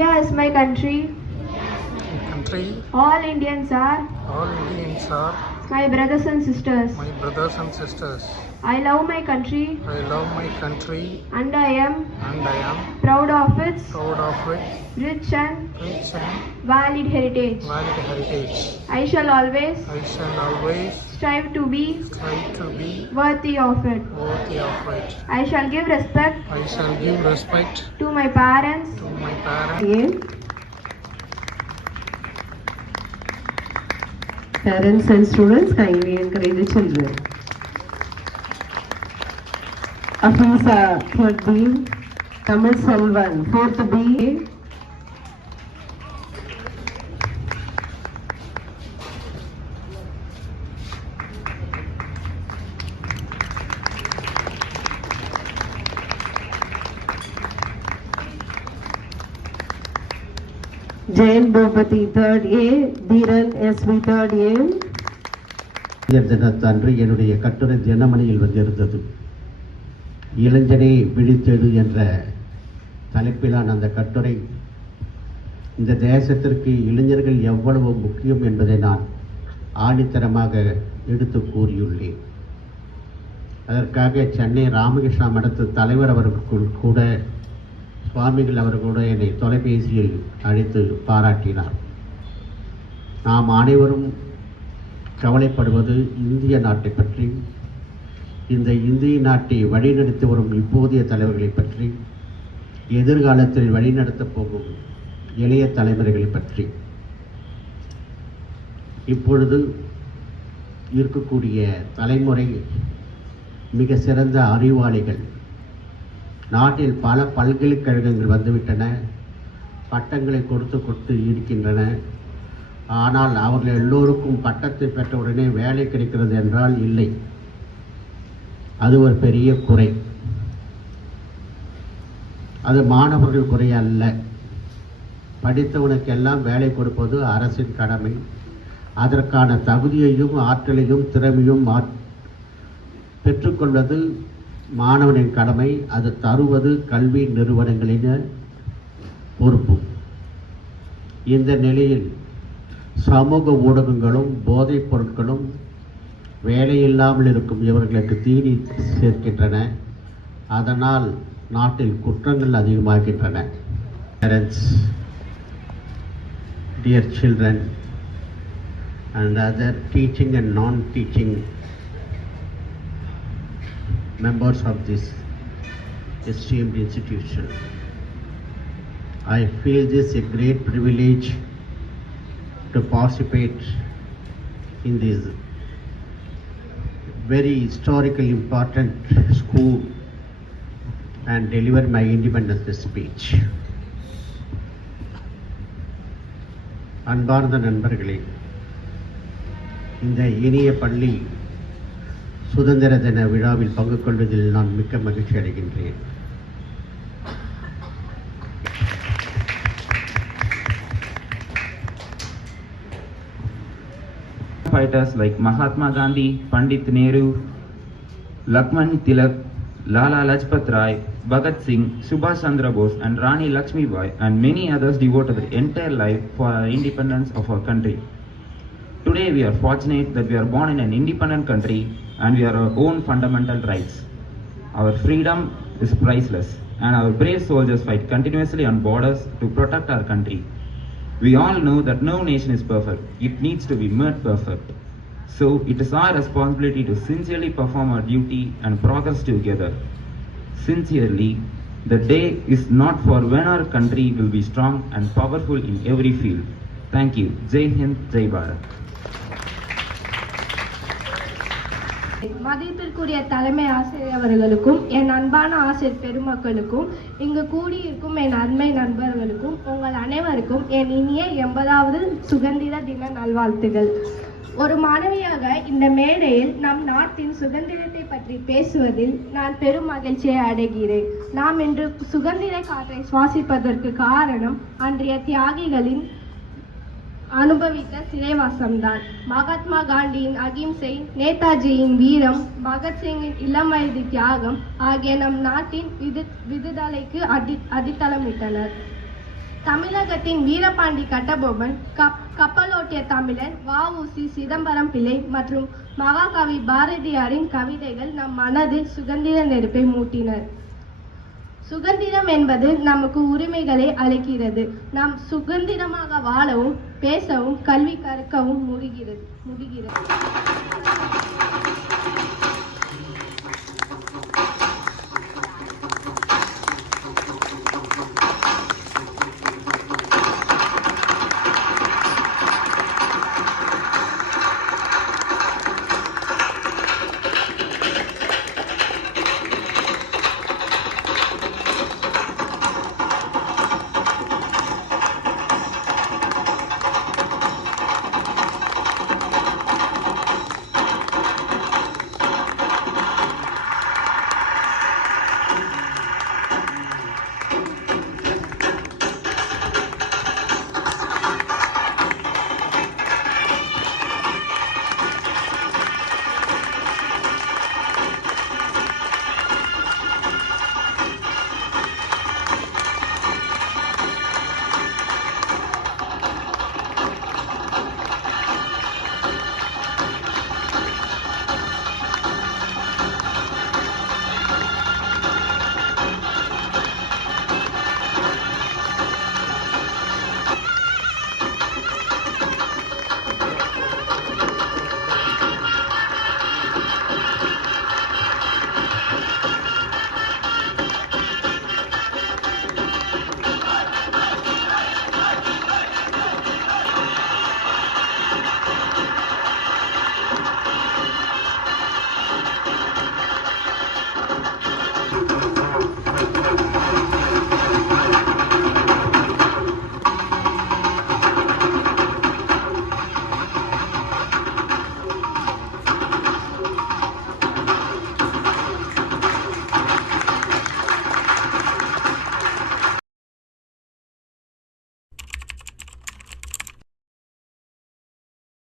India is my country. Country. All Indians are my brothers and sisters. I love my country. And I am proud of its rich and valid heritage. I shall always strive to be worthy of it. I shall give respect to my parents. Parents and students kindly encourage the children. Afisa 3rd B, Tamil Selvan 4th B. Jain Bhupati 3rd A, Dhiran SB 3rd A. தினத்தன்று என்னுடைய கட்டுரை தினமணியில் வந்திருந்தது. இளைஞனே விழித்தெழு என்ற தலைப்பிலான அந்த கட்டுரை இந்த தேசத்திற்கு இளைஞர்கள் எவ்வளவு முக்கியம் என்பதை நான் ஆணித்தரமாக எடுத்து கூறியுள்ளேன். அதற்காக சென்னை ராமகிருஷ்ணா மடத்து தலைவர் அவர்கள் கூட சுவாமிகள் அவர்கள் கூட என்னை தொலைபேசியில் அழைத்து பாராட்டினார். நாம் அனைவரும் கவலைப்படுவது இந்திய நாட்டை பற்றி, இந்த இந்திய நாட்டை வழிநடத்தி வரும் இப்போதைய தலைவர்களை பற்றி, எதிர்காலத்தில் வழிநடத்தப் போகும் இளைய தலைமுறைகளை பற்றி. இப்பொழுது இருக்கக்கூடிய தலைமுறை மிக சிறந்த அறிவாளிகள். நாட்டில் பல பல்கலைக்கழகங்கள் வந்துவிட்டன, பட்டங்களை கொடுத்து இருக்கின்றன. ஆனால் அவர்கள் எல்லோருக்கும் பட்டத்தை பெற்றவுடனே வேலை கிடைக்கிறது என்றால் இல்லை. அது ஒரு பெரிய குறை. அது மாணவர்கள் குறை அல்ல. படித்தவனுக்கெல்லாம் வேலை கொடுப்பது அரசின் கடமை. அதற்கான தகுதியையும் ஆற்றலையும் திறமையும் பெற்றுக்கொள்வது மாணவனின் கடமை. அது தருவது கல்வி நிறுவனங்களின் பொறுப்பு. இந்த நிலையில் சமூக ஊடகங்களும் போதைப் பொருட்களும் வேலையில்லாமல் இருக்கும் இவர்களுக்கு தீனி சேர்க்கின்றன. அதனால் நாட்டில் குற்றங்கள் அதிகமாகின்றன. Parents, dear children and other teaching and non-teaching members of this esteemed institution, I feel this a great privilege to participate in this very historically important school and deliver my independence speech. அன்பார்ந்த நண்பர்களே, இந்த இனிய பள்ளி சுதந்திர தின விழாவில் பங்கு கொள்வதில் நான் மிக்க மகிழ்ச்சி அடைகின்றேன். Fighters like Mahatma Gandhi, Pandit Nehru, Lakshman Tilak, Lala Lajpat Rai, Bhagat Singh, Subhash Chandra Bose and Rani Lakshmi Bai and many others devoted their entire life for the independence of our country. Today we are fortunate that we are born in an independent country and we have our own fundamental rights. Our freedom is priceless and our brave soldiers fight continuously on borders to protect our country. We all know that no nation is perfect. It needs to be made perfect. So it is our responsibility to sincerely perform our duty and progress together. Sincerely, the day is not for when our country will be strong and powerful in every field. Thank you. Jai Hind, Jai Bharat. மதிப்பிற்குரிய தலைமை ஆசிரியர் அவர்களுக்கும் என் அன்பான ஆசிரியர் பெருமக்களுக்கும் இங்கு கூடியிருக்கும் என் அருமை நண்பர்களுக்கும் உங்கள் அனைவருக்கும் என் இனிய 80வது சுதந்திர தின நல்வாழ்த்துகள். ஒரு மாணவியாக இந்த மேடையில் நம் நாட்டின் சுதந்திரத்தை பற்றி பேசுவதில் நான் பெரும் மகிழ்ச்சியை அடைகிறேன். நாம் இன்று சுதந்திர காற்றை சுவாசிப்பதற்கு காரணம் அன்றைய தியாகிகளின் அனுபவித்த சிறைவாசம்தான். மகாத்மா காந்தியின் அகிம்சை, நேதாஜியின் வீரம், பகத்சிங்கின் இளம் வயது தியாகம் ஆகிய நம் நாட்டின் விடுதலைக்கு அடித்தளமிட்டனர். தமிழகத்தின் வீரபாண்டி கட்டபொம்மன், கப்பலோட்டிய தமிழன் வ.உ.சி. சிதம்பரம் பிள்ளை மற்றும் மகாகவி பாரதியாரின் கவிதைகள் நம் மனதில் சுதந்திர நெருப்பை மூட்டினர். சுதந்திரம் என்பது நமக்கு உரிமைகளை அளிக்கிறது. நாம் சுதந்திரமாக வாழவும் பேசவும் கல்வி கற்கவும் முடிகிறது.